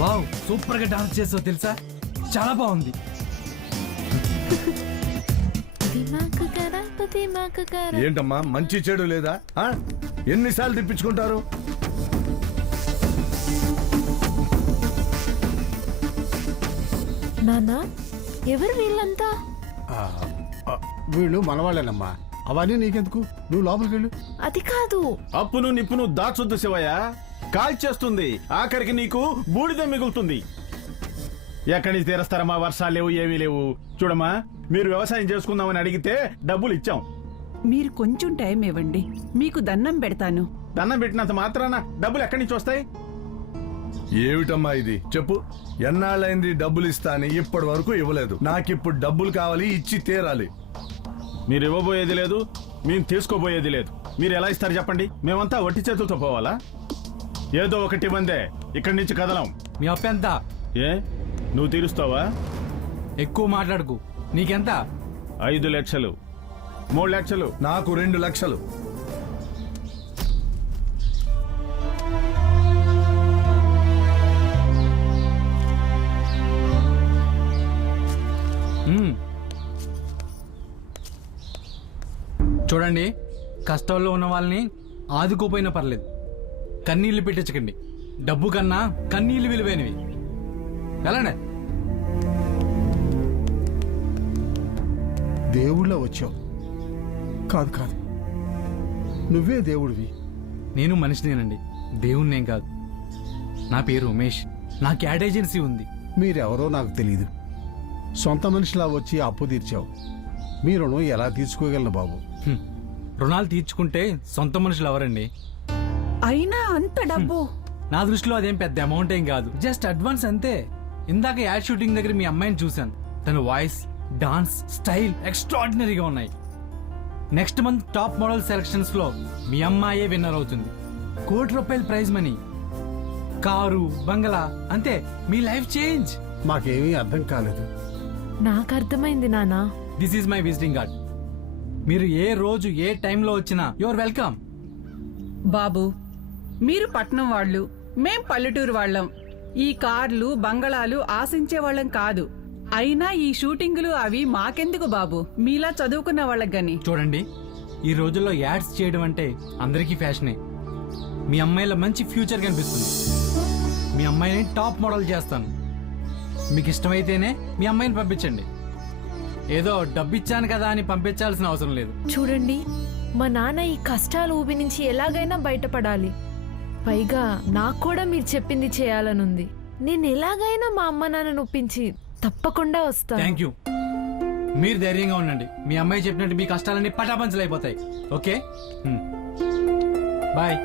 Wow, super గా dance చేసావు తెలుసా, చాలా బాగుంది. ఏంటమ్మా మంచి చెడు లేదా? ఎన్నిసార్లు తిప్పించుకుంటారు? నానా, ఎవరు వీళ్ళంతా? వీళ్ళు మనవాళ్ళేనమ్మా. అవన్నీ నీకెందుకు, నువ్వు లోపలికి వెళ్ళు. అది కాదు. అప్పును నిప్పును దాచొద్దు శివయ్య, కాల్చేస్తుంది, ఆఖరికి నీకు బూడిద మిగులుతుంది. ఎక్కడి నుంచి తీరస్తారమ్మా? వర్షాలు లేవు, ఏమీ లేవు. చూడమ్మా, మీరు వ్యవసాయం చేసుకుందామని అడిగితే డబ్బులు ఇచ్చాం. మీరు కొంచెం టైం ఇవ్వండి, మీకు దండం పెడతాను. దండం పెట్టినంత మాత్రాన డబ్బులు ఎక్కడి నుంచి వస్తాయి? ఏమిటమ్మా ఇది చెప్పు. ఎన్నాళ్ళైంది డబ్బులు ఇస్తా అని, ఇప్పటి వరకు ఇవ్వలేదు. నాకిప్పుడు డబ్బులు కావాలి, ఇచ్చి తీరాలి. మీరు ఇవ్వబోయేది లేదు, మేము తీసుకోబోయేది లేదు. మీరు ఎలా ఇస్తారు చెప్పండి? మేమంతా వట్టి చేతులతో పోవాలా? ఏదో ఒకటి ఇవ్వందే, ఇక్కడి నుంచి కదలం. మీ అప్పు ఎంత? ఏ, నువ్వు తీరుస్తావా? ఎక్కువ మాట్లాడుకు. నీకెంత? 5 లక్షలు, 3 లక్షలు. నాకు 2 లక్షలు. చూడండి, కష్టాల్లో ఉన్న వాళ్ళని ఆదుకోపోయినా పర్లేదు, కన్నీళ్లు పెట్టించకండి. డబ్బు కన్నా కన్నీళ్లు విలువైనవి. వెళ్ళండి. దేవుళ్ళ వచ్చావు. కాదు కాదు, నువ్వే దేవుడివి. నేను మనిషినేనండి, దేవుణ్ణేం కాదు. నా పేరు ఉమేష్, నాకు యాడ్ ఏజెన్సీ ఉంది. మీరెవరో నాకు తెలీదు. సొంత మనిషిలా వచ్చి అప్పు తీర్చావు. మీ రుణం ఎలా తీర్చుకోగలను బాబు? రుణాలు తీర్చుకుంటే సొంత మనుషులు ఎవరండి? అయినా అంత డబ్బు? నా దృష్టిలో అదేం పెద్ద అమౌంట్ ఏం కాదు, జస్ట్ అడ్వాన్స్ అంతే. ఇందాక యాడ్ షూటింగ్ దగ్గర మీ అమ్మాయిని చూశాను. తన వాయిస్, డాన్స్ స్టైల్ ఎక్స్ట్రాడినరీగా ఉన్నాయి. Next month top model selections లో మీ అమ్మాయే విన్నర్ అవుతుంది. ₹1 కోటి ప్రైజ్ మనీ, కారు, బంగళా, అంతే. మీ లైఫ్ చేంజ్. మాకేమీ అర్థం కాలేదు. నాకు అర్థమైంది నానా. This is my visiting card. మీరు ఏ రోజు ఏ టైంలో వచ్చినా యువర్ వెల్కమ్. బాబు, మీరు పట్నం వాళ్ళు, మేం పల్లెటూరు వాళ్ళం. ఈ కార్లు, బంగళాలు ఆశించే వాళ్ళం కాదు. అయినా ఈ షూటింగులు అవి మాకెందుకు బాబు, మీలా చదువుకున్న వాళ్ళకి గాని. చూడండి, ఈ రోజుల్లో యాడ్స్ చేయడం అంటే అందరికీ ఫ్యాషనే. మీ అమ్మాయిలో మంచి ఫ్యూచర్ కనిపిస్తుంది. మీ అమ్మాయిని టాప్ మోడల్ చేస్తాను. మీకు ఇష్టమైతేనే మీ అమ్మాయిని పంపించండి. ఏదో డబ్బిచ్చాను కదా అని పంపించాల్సిన అవసరం లేదు. చూడండి, మా నాన్న ఈ కష్టాల ఊబి నుంచి ఎలాగైనా బయటపడాలి. పైగా నాకు కూడా మీరు చెప్పింది చేయాలనుంది. నేను ఎలాగైనా మా అమ్మ నాన్న నొప్పించి తప్పకుండా వస్తాను. Thank you. మీరు ధైర్యంగా ఉండండి. మీ అమ్మాయి చెప్పినట్టు మీ కష్టాలన్నీ పటాపంచలైపోతాయి. Okay, bye.